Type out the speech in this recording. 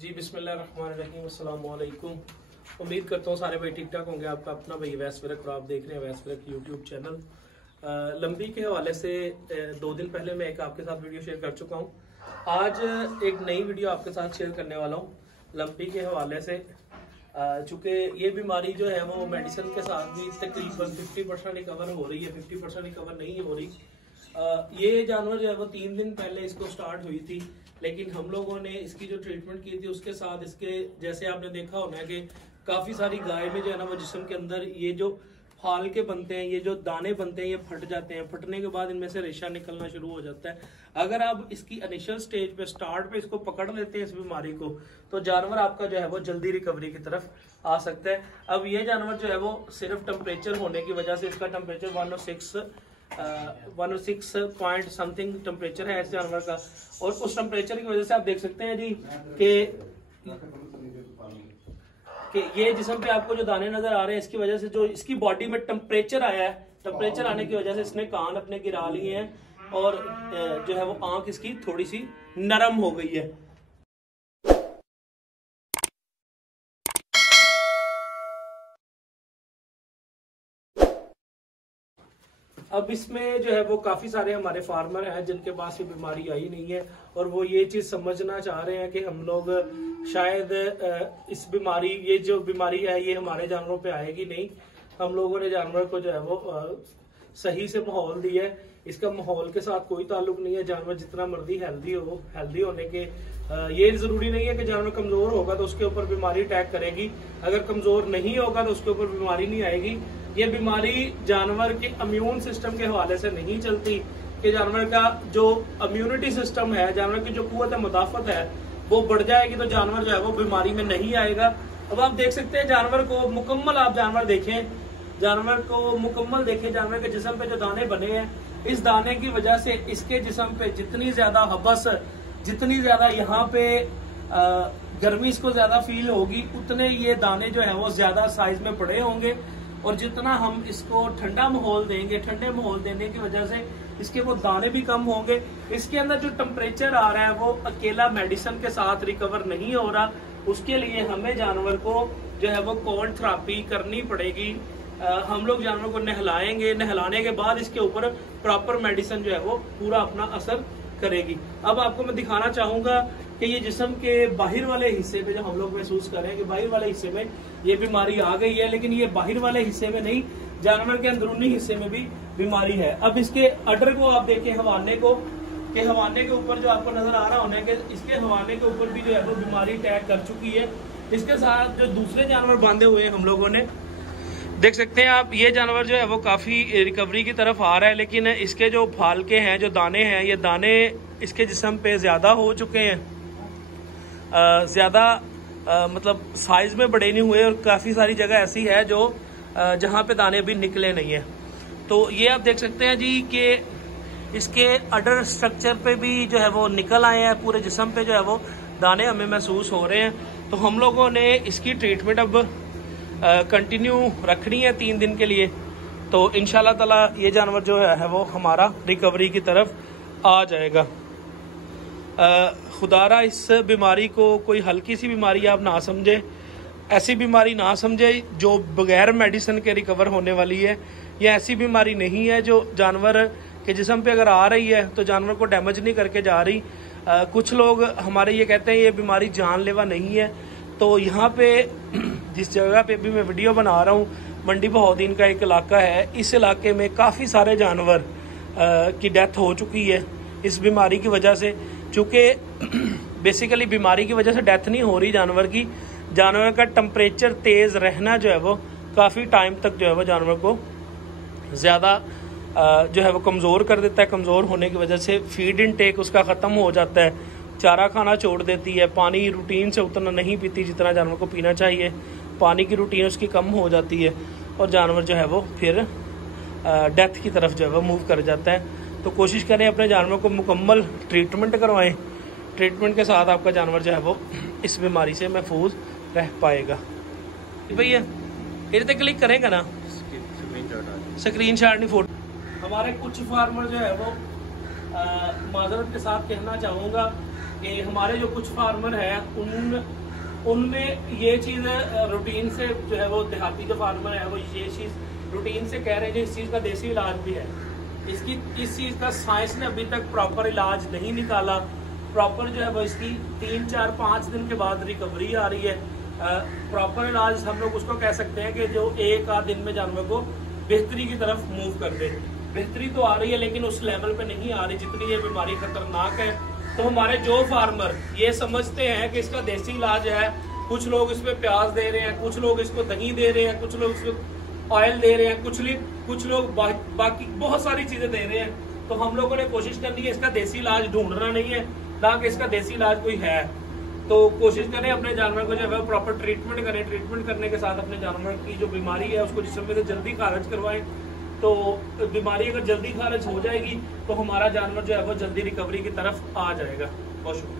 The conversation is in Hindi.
जी बिस्मिल्लाहिर्रहमानिर्रहीम, अस्सलाम वालेकुम। उम्मीद करता हूँ सारे भाई ठीक ठाक होंगे। आपका अपना भाई अवैस विरक और आप देख रहे हैं अवैस विरक यूट्यूब चैनल। लंबी के हवाले से 2 दिन पहले मैं एक आपके साथ वीडियो शेयर कर चुका हूँ। आज एक नई वीडियो आपके साथ शेयर करने वाला हूँ लंबी के हवाले से। चूँकि ये बीमारी जो है वो मेडिसिन के साथ भी तकरीबन 50% रिकवर हो रही है, 50% रिकवर नहीं हो रही। ये जानवर जो है वो 3 दिन पहले इसको स्टार्ट हुई थी, लेकिन हम लोगों ने इसकी जो ट्रीटमेंट की थी उसके साथ इसके जैसे आपने देखा होना है कि काफ़ी सारी गाय में जो है ना वो जिस्म के अंदर ये जो फाल के बनते हैं, ये जो दाने बनते हैं, ये फट जाते हैं। फटने के बाद इनमें से रेशा निकलना शुरू हो जाता है। अगर आप इसकी इनिशियल स्टेज पे स्टार्ट पे इसको पकड़ लेते हैं इस बीमारी को, तो जानवर आपका जो है वो जल्दी रिकवरी की तरफ आ सकता है। अब ये जानवर जो है वो सिर्फ टेम्परेचर होने की वजह से, इसका टेम्परेचर 106 पॉइंट समथिंग टेम्परेचर है इस जानवर का, और उस टेम्परेचर की वजह से आप देख सकते हैं जी कि ये जिस्म पे आपको जो दाने नजर आ रहे हैं, इसकी वजह से जो इसकी बॉडी में टेम्परेचर आया है, टेम्परेचर आने की वजह से इसने कान अपने गिरा लिए हैं और जो है वो आंख इसकी थोड़ी सी नरम हो गई है। अब इसमें जो है वो काफी सारे हमारे फार्मर हैं जिनके पास ये बीमारी आई नहीं है, और वो ये चीज समझना चाह रहे हैं कि हम लोग शायद इस बीमारी, ये जो बीमारी है ये हमारे जानवरों पे आएगी नहीं। हम लोगों ने जानवर को जो है वो सही से माहौल दिया है। इसका माहौल के साथ कोई ताल्लुक नहीं है। जानवर जितना मर्जी हेल्दी हो, हेल्दी होने के ये जरूरी नहीं है कि जानवर कमजोर होगा तो उसके ऊपर बीमारी अटैक करेगी। अगर कमजोर नहीं होगा तो उसके ऊपर बीमारी नहीं आएगी। ये बीमारी जानवर के इम्यून सिस्टम के हवाले से नहीं चलती कि जानवर का जो इम्यूनिटी सिस्टम है, जानवर की जो कुव्वत मुदाफत है वो बढ़ जाएगी तो जानवर जो है वो बीमारी में नहीं आएगा। अब आप देख सकते हैं जानवर को मुकम्मल, आप जानवर देखें, जानवर को मुकम्मल देखें, जानवर के जिस्म पे जो दाने बने हैं, इस दाने की वजह से इसके जिस्म पे जितनी ज्यादा हबस, जितनी ज्यादा यहाँ पे गर्मी इसको ज्यादा फील होगी, उतने ये दाने जो है वो ज्यादा साइज में बड़े होंगे। और जितना हम इसको ठंडा माहौल देंगे, ठंडे माहौल देने की वजह से इसके वो दाने भी कम होंगे। इसके अंदर जो टेम्परेचर आ रहा है वो अकेला मेडिसिन के साथ रिकवर नहीं हो रहा। उसके लिए हमें जानवर को जो है वो कोल्ड थेरेपी करनी पड़ेगी। हम लोग जानवर को नहलाएंगे, नहलाने के बाद इसके ऊपर प्रॉपर मेडिसिन जो है वो पूरा अपना असर करेगी। अब आपको मैं दिखाना चाहूंगा कि ये जिस्म के बाहर वाले हिस्से में जो हम लोग महसूस कर रहे हैं कि बाहर वाले हिस्से में ये बीमारी आ गई है, लेकिन ये बाहर वाले हिस्से में नहीं, जानवर के अंदरूनी हिस्से में भी बीमारी है। अब इसके अडर को आप देखें, हवाने को, कि हवाने के ऊपर जो आपको नजर आ रहा होने के, इसके हवाने के ऊपर भी जो है वो बीमारी अटैक कर चुकी है। इसके साथ जो दूसरे जानवर बांधे हुए हैं हम लोगों ने, देख सकते हैं आप, ये जानवर जो है वो काफी रिकवरी की तरफ आ रहा है, लेकिन इसके जो फालके हैं, जो दाने हैं, ये दाने इसके जिस्म पे ज्यादा हो चुके हैं, ज्यादा मतलब साइज में बड़े नहीं हुए, और काफी सारी जगह ऐसी है जो जहां पे दाने अभी निकले नहीं है। तो ये आप देख सकते हैं जी कि इसके अडर स्ट्रक्चर पे भी जो है वो निकल आए हैं, पूरे जिस्म पे जो है वो दाने हमें महसूस हो रहे हैं। तो हम लोगों ने इसकी ट्रीटमेंट अब कंटिन्यू रखनी है 3 दिन के लिए। तो इंशाल्लाह ताला ये जानवर जो है वो हमारा रिकवरी की तरफ आ जाएगा। खुदारा इस बीमारी को कोई हल्की सी बीमारी आप ना समझे, ऐसी बीमारी ना समझे जो बगैर मेडिसिन के रिकवर होने वाली है। ये ऐसी बीमारी नहीं है जो जानवर के जिस्म पे अगर आ रही है तो जानवर को डैमेज नहीं करके जा रही। कुछ लोग हमारे ये कहते हैं ये बीमारी जानलेवा नहीं है। तो यहाँ पे जिस जगह पे भी मैं वीडियो बना रहा हूँ, मंडी बहाउद्दीन का एक इलाका है, इस इलाके में काफ़ी सारे जानवर की डेथ हो चुकी है इस बीमारी की वजह से। चूँकि बेसिकली बीमारी की वजह से डेथ नहीं हो रही जानवर की, जानवर का टेम्परेचर तेज़ रहना जो है वो काफ़ी टाइम तक जो है वो जानवर को ज़्यादा जो है वो कमज़ोर कर देता है। कमज़ोर होने की वजह से फीड इनटेक उसका ख़त्म हो जाता है, चारा खाना छोड़ देती है, पानी रूटीन से उतना नहीं पीती जितना जानवर को पीना चाहिए, पानी की रूटीन उसकी कम हो जाती है, और जानवर जो है वो फिर डेथ की तरफ जो है वो मूव कर जाता है। तो कोशिश करें अपने जानवर को मुकम्मल ट्रीटमेंट करवाएं। ट्रीटमेंट के साथ आपका जानवर जो है वो इस बीमारी से महफूज रह पाएगा। भैया इधर तक क्लिक करेगा ना, स्क्रीन शॉट नहीं, फोटो। हमारे कुछ फार्मर जो है वो माजरत के साथ कहना चाहूँगा कि हमारे जो कुछ फार्मर हैं उनमें ये चीज रूटीन से जो है वो देहाती जो फार्मर है वो ये चीज रूटीन से कह रहे हैं कि इस चीज का देसी इलाज भी है। इस चीज का साइंस ने अभी तक प्रॉपर इलाज नहीं निकाला। प्रॉपर जो है वो इसकी 3, 4, 5 दिन के बाद रिकवरी आ रही है। प्रॉपर इलाज हम लोग उसको कह सकते हैं कि जो 1 आध दिन में जानवर को बेहतरी की तरफ मूव कर दे। बेहतरी तो आ रही है लेकिन उस लेवल पे नहीं आ रही जितनी ये बीमारी खतरनाक है। तो हमारे जो फार्मर ये समझते हैं कि इसका देसी इलाज है, कुछ लोग इसमें प्याज दे रहे हैं, कुछ लोग इसको दही दे रहे हैं, कुछ लोग इसमें ऑयल दे रहे हैं, कुछ लोग बाकी बहुत सारी चीजें दे रहे हैं। तो हम लोगों ने कोशिश करनी है इसका देसी इलाज ढूंढना नहीं है, ना कि इसका देसी इलाज कोई है। तो कोशिश करें अपने जानवर को जो है प्रॉपर ट्रीटमेंट करें। ट्रीटमेंट करने के साथ अपने जानवर की जो बीमारी है उसको जिसमें से जल्दी खारिज करवाएं। तो बीमारी अगर जल्दी खारिज हो जाएगी तो हमारा जानवर जो है वो जल्दी रिकवरी की तरफ आ जाएगा। बहुत शुक्रिया।